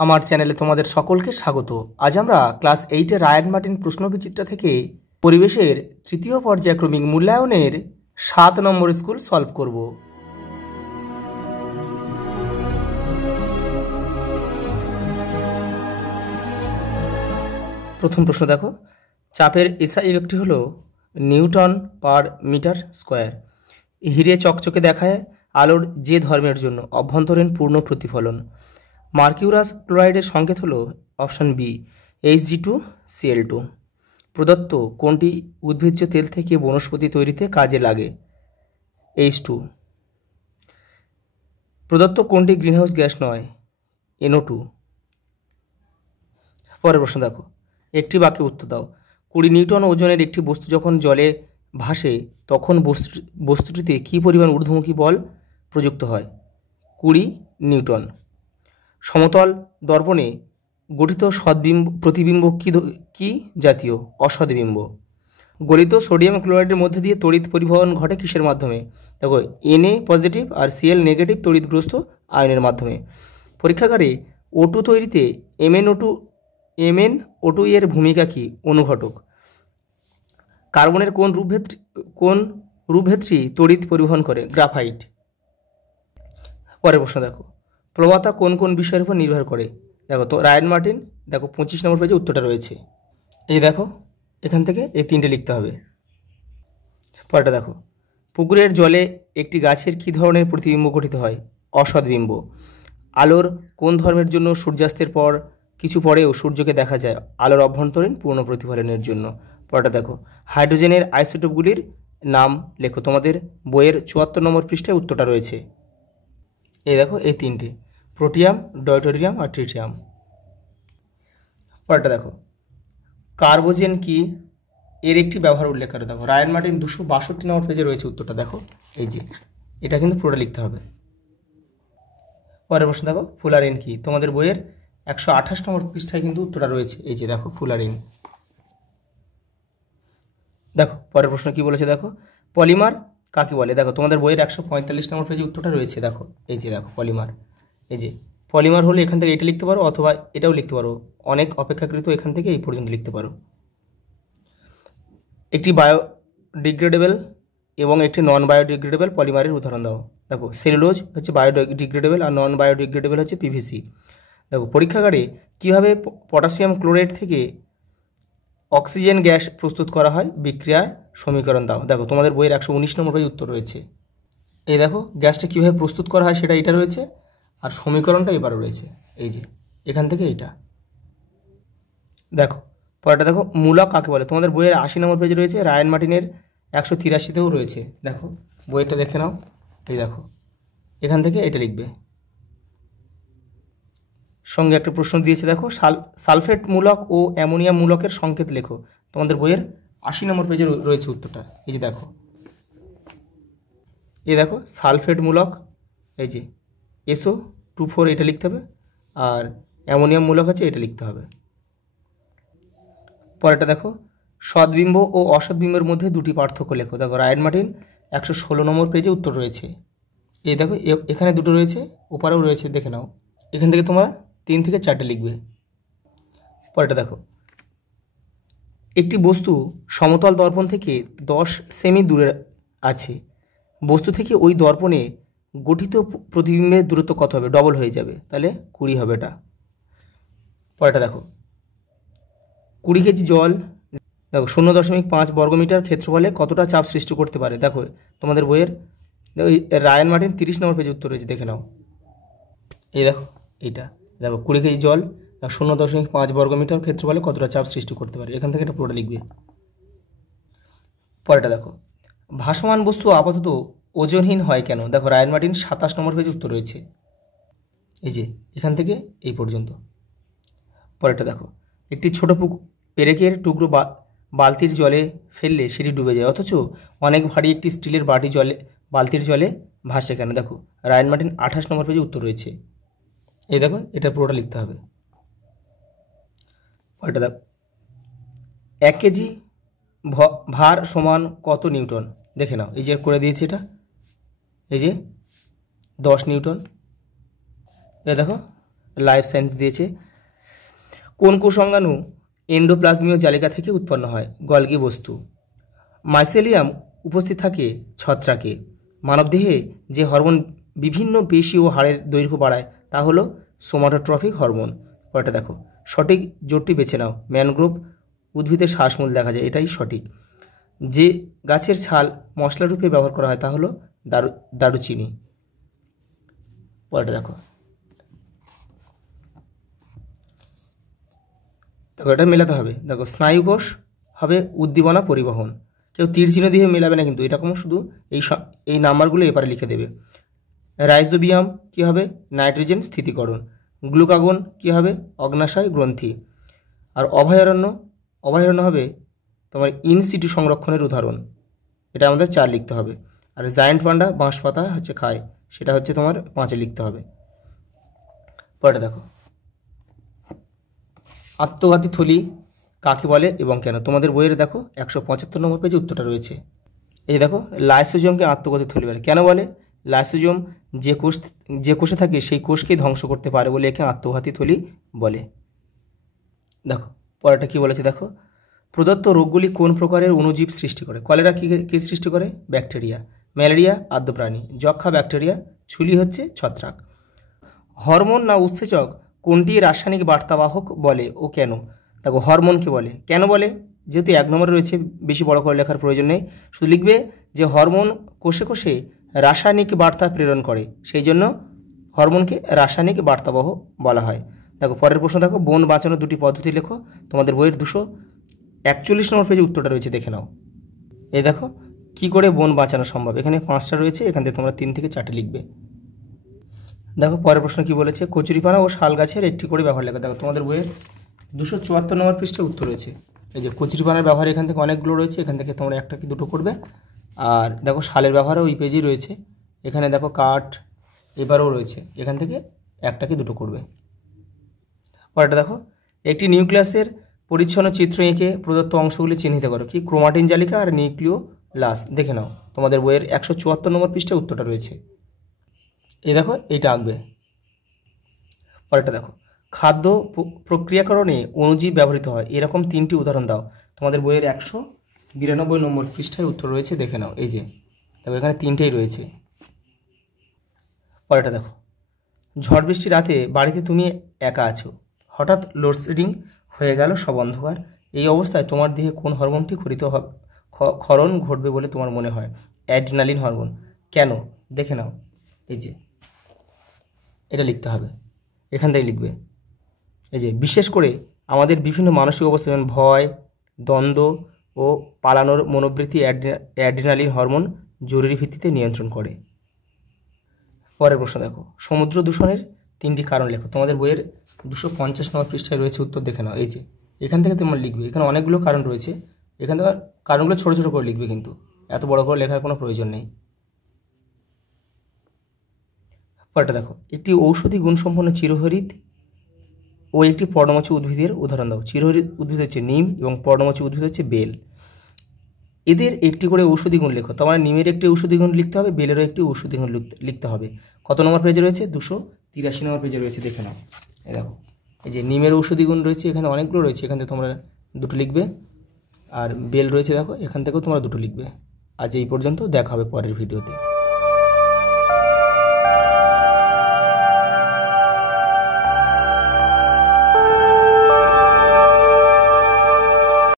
আমার চ্যানেলে তোমাদের সকলকে স্বাগত। আজ আমরা ক্লাস 8 রায়ান মার্টিন প্রশ্নবিচিত্রা থেকে পরিবেশের তৃতীয় পর্যায়ক্রমিক মূল্যায়নের 7 নম্বর স্কুল সলভ করব। প্রথম প্রশ্ন দেখো, চাপের এসআই এককটি হলো নিউটন পার মিটার স্কয়ার। হিরে চকচকে দেখায় আলোর যে ধর্মের জন্য অভ্যন্তরীণ পূর্ণ প্রতিফলন। মার্কিউরাস ক্লোরাইডের সংকেত হলো অপশান বি Hg2Cl2। প্রদত্ত কোনটি উদ্ভিজ্জ তেল থেকে বনস্পতি তৈরিতে কাজে লাগে? H2। প্রদত্ত কোনটি গ্রিনহাউস গ্যাস নয়? NO2। পরের প্রশ্ন দেখো, একটি বাক্যে উত্তর দাও। 20 নিউটন ওজনের একটি বস্তু যখন জলে ভাসে তখন বস্তুটিতে কী পরিমাণ ঊর্ধ্বমুখী বল প্রযুক্ত হয়? 20 নিউটন। সমতল দর্পণে গঠিত প্রতিবিম্ব কি জাতীয়? অসৎবিম্ব। গলিত সোডিয়াম ক্লোরাইডের মধ্যে দিয়ে তড়িৎ পরিবহন ঘটে কিসের মাধ্যমে? দেখো, Na পজিটিভ আর Cl নেগেটিভ তড়িৎগ্রস্ত আয়নের মাধ্যমে। পরীক্ষাগারে O2 তৈরিতে MnO2 এর ভূমিকা কি? অনুঘটক। কার্বনের কোন রূপভেদটি তড়িৎ পরিবহন করে? গ্রাফাইট। পরের প্রশ্ন দেখো, প্রবণতা কোন কোন বিষয়ের উপর নির্ভর করে? দেখো তো রায়ান মার্টিন, দেখো 25 নম্বর পেজে উত্তরটা রয়েছে। এই দেখো, এখান থেকে এই তিনটে লিখতে হবে। পরেরটা দেখো, পুকুরের জলে একটি গাছের কী ধরনের প্রতিবিম্ব গঠিত হয়? অসৎবিম্ব। আলোর কোন ধর্মের জন্য সূর্যাস্তের পর কিছু পরেও সূর্যকে দেখা যায়? আলোর অভ্যন্তরীণ পূর্ণ প্রতিফলনের জন্য। পরেরটা দেখো, হাইড্রোজেনের আইসোটোপগুলির নাম লেখো। তোমাদের বইয়ের 74 নম্বর পৃষ্ঠায় উত্তরটা রয়েছে। এই দেখো, এই তিনটে, প্রোটিয়াম, ডয়টোরিয়াম আর ট্রিটিয়াম। পরেরটা দেখো, কার্বোজেন কি? এর একটি ব্যবহার উল্লেখ করে। দেখো রায়ান মার্টিন 262 নম্বর পেজে রয়েছে উত্তরটা। দেখো এই যে, এটা কিন্তু পুরোটা লিখতে হবে। পরের প্রশ্ন দেখো, ফুলারিন কি? তোমাদের বইয়ের 128 নম্বর পৃষ্ঠায় কিন্তু উত্তরটা রয়েছে। এই যে দেখো, ফুলারিন। দেখো পরের প্রশ্ন কি বলেছে, দেখো পলিমার কাকে বলে? দেখো তোমাদের বইয়ের 145 নম্বর পেজে উত্তরটা রয়েছে। দেখো এই যে দেখো, পলিমার। এই যে পলিমার হলে এখান থেকে এটা লিখতে পারো, অথবা এটাও লিখতে পারো। অনেক অপেক্ষাকৃত এখান থেকে এই পর্যন্ত লিখতে পারো। একটি বায়োডিগ্রেডেবল এবং একটি নন বায়োডিগ্রেডেবল পলিমারের উদাহরণ দাও। দেখো সেলুলোজ হচ্ছে বায়োডিগ্রেডেবল আর নন বায়োডিগ্রেডেবল হচ্ছে PVC। দেখো পরীক্ষাগারে কীভাবে পটাশিয়াম ক্লোরাইড থেকে অক্সিজেন গ্যাস প্রস্তুত করা হয়? বিক্রিয়ার সমীকরণ দাও। দেখো তোমাদের বইয়ের 119 নম্বর পেজে উত্তর রয়েছে। এই দেখো, গ্যাসটা কীভাবে প্রস্তুত করা হয় সেটা এটা রয়েছে, আর সমীকরণটা এবারও রয়েছে। এই যে এখান থেকে এইটা দেখো। পরেরটা দেখো, মূলক কাকে বলে? তোমাদের বইয়ের 80 নম্বর পেজে রয়েছে, রায়ান মার্টিনের 183তেও রয়েছে। দেখো বইটা দেখে নাও। এই দেখো, এখান থেকে এটা লিখবে। সঙ্গে একটা প্রশ্ন দিয়েছে, দেখো সালফেট মূলক ও অ্যামোনিয়াম মূলকের সংকেত লেখো। তোমাদের বইয়ের 80 নম্বর পেজে রয়েছে উত্তরটা। এই যে দেখো, এই দেখো সালফেট মূলক, এই যে SO2,4 এটা লিখতে হবে, আর অ্যামোনিয়াম মূলক আছে এটা লিখতে হবে। পরেরটা দেখো, সৎবিম্ব ও অসৎবিম্বের মধ্যে দুটি পার্থক্য লেখো। দেখো রায়ান মার্টিন 116 নম্বর পেজে উত্তর রয়েছে। এই দেখো, এখানে দুটো রয়েছে, ওপারেও রয়েছে, দেখে নাও। এখান থেকে তোমরা 3 থেকে 4টে লিখবে। পরেরটা দেখো, একটি বস্তু সমতল দর্পণ থেকে 10 সেমি দূরে আছে। বস্তু থেকে ওই দর্পণে গঠিত প্রতিবিম্বের দূরত্ব কত হবে? ডবল হয়ে যাবে, তাহলে 20 হবে এটা। পরেরটা দেখো, 20 কেজি জল দেখো 0.5 বর্গমিটার ক্ষেত্রফলে কতটা চাপ সৃষ্টি করতে পারে? দেখো তোমাদের বইয়ের রায়ান মার্টিন 30 নম্বর পেজে উত্তর রয়েছে, দেখে নাও। এই দেখো, এইটা দেখো, 20 কেজি জল 0.5 বর্গমিটার ক্ষেত্রফলে কতটা চাপ সৃষ্টি করতে পারে? এখান থেকে এটা পুরোটা লিখবে। পরেরটা দেখো, ভাসমান বস্তু আপাতত ওজনহীন হয় কেন? দেখো রায়ান মার্টিন 27 নম্বর পেজে উত্তর রয়েছে। এই যে এখান থেকে এই পর্যন্ত। পরেরটা দেখো, একটি ছোট পেরেকের টুকরো বালতির জলে ফেললে সেটি ডুবে যায়, অথচ অনেক ভারী একটি স্টিলের বালতির জলে ভাসে কেন? দেখো রায়ান মার্টিন 28 নম্বর পেজে উত্তর রয়েছে। এই দেখো, এটা পুরোটা লিখতে হবে। পরেরটা দেখো, 1 কেজি ভার সমান কত নিউটন? দেখে নাও, এই যে করে দিয়েছি এটা, এই যে 10 নিউটন। এই দেখো লাইফ সায়েন্স দিয়েছে। কোন কোষ অঙ্গাণু এন্ডোপ্লাজমীয় জালিকা থেকে উৎপন্ন হয়? গলগি বস্তু। মাইসেলিয়াম উপস্থিত থাকে ছত্রাকে। মানবদেহে যে হরমোন বিভিন্ন পেশি ও হাড়ের দৈর্ঘ্য বাড়ায় তা হলো সোমাটোট্রফিক হরমোন। পরেরটা দেখো, সঠিক জোটটি বেছে নাও। ম্যানগ্রোভ উদ্ভিদের শ্বাসমূল দেখা যায়, এটাই সঠিক। যে গাছের ছাল মশলা রূপে ব্যবহার করা হয় তা হলো দারুচিনি। পরেরটা দেখো, এটা মেলাতে হবে। দেখো, স্নায়ুকোষ হবে উদ্দীপনা পরিবহন। কেউ তীর চিহ্ন দিয়ে মেলাবে না কিন্তু, এরকম শুধু এই নাম্বারগুলো এপারে লিখে দেবে। রাইজোবিয়াম কী হবে? নাইট্রোজেন স্থিতিকরণ। গ্লুকাগন কী হবে? অগ্নাশয় গ্রন্থি। আর অভয়ারণ্য হবে তোমার ইন সিটু সংরক্ষণের উদাহরণ, এটা আমাদের 4 লিখতে হবে। আর জায়ান্ট পান্ডা বাঁশ পাতা হচ্ছে খায়, সেটা হচ্ছে তোমার 5 লিখতে হবে। পরেটা দেখো, আত্মঘাতী থলি কাকে বলে এবং কেন? তোমাদের বইয়ের দেখো 175 নম্বর পেজে উত্তরটা রয়েছে। এই দেখো, লাইসোজোমকে আত্মঘাতী থলি বলে। কেন বলে? লাইসোজোম যে কোষে থাকে সেই কোষকেই ধ্বংস করতে পারে বলে একে আত্মঘাতী থলি বলে। দেখো পরেরটা কি বলেছে, দেখো, প্রদত্ত রোগগুলি কোন প্রকারের অণুজীব সৃষ্টি করে? কলেরা কি সৃষ্টি করে? ব্যাকটেরিয়া। ম্যালেরিয়া আদ্য প্রাণী। যক্ষা ব্যাকটেরিয়া। ছুলি হচ্ছে ছত্রাক। হরমোন না উৎসেচক কোনটি রাসায়নিক বার্তাবাহক বলে ও কেন? দেখো, হরমোনকে বলে। কেন বলে? যেহেতু 1 নম্বরে রয়েছে, বেশি বড় করে লেখার প্রয়োজন নেই, শুধু লিখবে যে হরমোন কোষে কোষে রাসায়নিক বার্তা প্রেরণ করে, সেই জন্য হরমোনকে রাসায়নিক বার্তাবহ বলা হয়। দেখো পরের প্রশ্ন, দেখো, বন বাঁচানোর 2টি পদ্ধতি লেখো। তোমাদের বইয়ের 241 নম্বর পেজে উত্তরটা রয়েছে, দেখে নাও। এই দেখো, কি করে বন বাঁচানো সম্ভব? এখানে 5টা রয়েছে, এখান থেকে তোমরা 3 থেকে 4টে লিখবে। দেখো পরের প্রশ্ন কি বলেছে, কচুরিপানা ও শাল গাছের একটি করে ব্যবহার লেখা। দেখো তোমাদের বইয়ের 274 নম্বর পৃষ্ঠায় উত্তর রয়েছে। এই যে কচুরিপানার ব্যবহার এখান থেকে অনেকগুলো রয়েছে, এখান থেকে তোমরা একটা কি দুটো করবে। আর দেখো শালের ব্যবহারও ওই পেজেই রয়েছে, এখানে দেখো কাঠ এবারেও রয়েছে, এখান থেকে একটা কি দুটো করবে। পরেরটা দেখো, একটি নিউক্লিয়াসের পরিচ্ছন্ন চিত্র এঁকে প্রদত্ত অংশগুলি চিহ্নিত করো। কি? ক্রোমাটিন জালিকা আর নিউক্লিওলাস। দেখে নাও, তোমাদের বইয়ের 174 নম্বর পৃষ্ঠায় উত্তরটা রয়েছে। এই দেখো, এইটা আঁকবে। পরেরটা দেখো, খাদ্য প্রক্রিয়াকরণে অণুজীব ব্যবহৃত হয়, এরকম 3টি উদাহরণ দাও। তোমাদের বইয়ের 192 নম্বর পৃষ্ঠায় উত্তর রয়েছে, দেখে নাও। এই যে দেখো, এখানে 3টেই রয়েছে। পরেরটা দেখো, ঝড় বৃষ্টি রাতে বাড়িতে তুমি একা আছো, হঠাৎ লোডশেডিং হয়ে গেল, সব অন্ধকার। এই অবস্থায় তোমার দেহে কোন হরমোনটি ক্ষরণ ঘটবে বলে তোমার মনে হয়? Adrenaline hormone. কেন? দেখে নাও। এই যে এটা লিখতে হবে, এখান থেকে লিখবে। এই যে বিশেষ করে আমাদের বিভিন্ন মানসিক অবস্থা, যেমন ভয়, দ্বন্দ্ব ও পালানোর মনোবৃত্তি অ্যাড্রিনালিন হরমোন জরুরি ভিত্তিতে নিয়ন্ত্রণ করে। পরের প্রশ্ন দেখো, সমুদ্র দূষণের 3টি কারণ লেখো। তোমাদের বইয়ের 250 নম্বর পৃষ্ঠায় রয়েছে উত্তর, দেখে নাও। এই যে এখান থেকে তোমরা লিখবে, এখানে অনেকগুলো কারণ রয়েছে, এখান থেকে কারণগুলো ছোটো ছোটো করে লিখবে, কিন্তু এত বড় করে লেখার কোনো প্রয়োজন নেই। পরেরটা দেখো, একটি ঔষধি গুণসম্পন্ন চিরহরিৎ ও একটি পর্ণমোচী উদ্ভিদের উদাহরণ দাও। চিরহরিৎ উদ্ভিদ হচ্ছে নিম এবং পর্ণমোচী উদ্ভিদ হচ্ছে বেল। এদের একটি করে ঔষধি গুণ লেখো। তোমার নিমের একটি ঔষধি গুণ লিখতে হবে, বেলেরও একটি ঔষধি গুণ লিখতে হবে। কত নম্বর পেজে রয়েছে? 283 নম্বর পেজে রয়েছে, দেখে নাও। এই দেখো, এই যে নিমের ঔষধি গুণ রয়েছে, এখানে অনেকগুলো রয়েছে, এখান থেকে তোমরা 2টো লিখবে। আর বেল রয়েছে, দেখো এখান থেকেও তোমরা 2টো লিখবে। আজ এই পর্যন্ত, দেখা হবে পরের ভিডিওতে।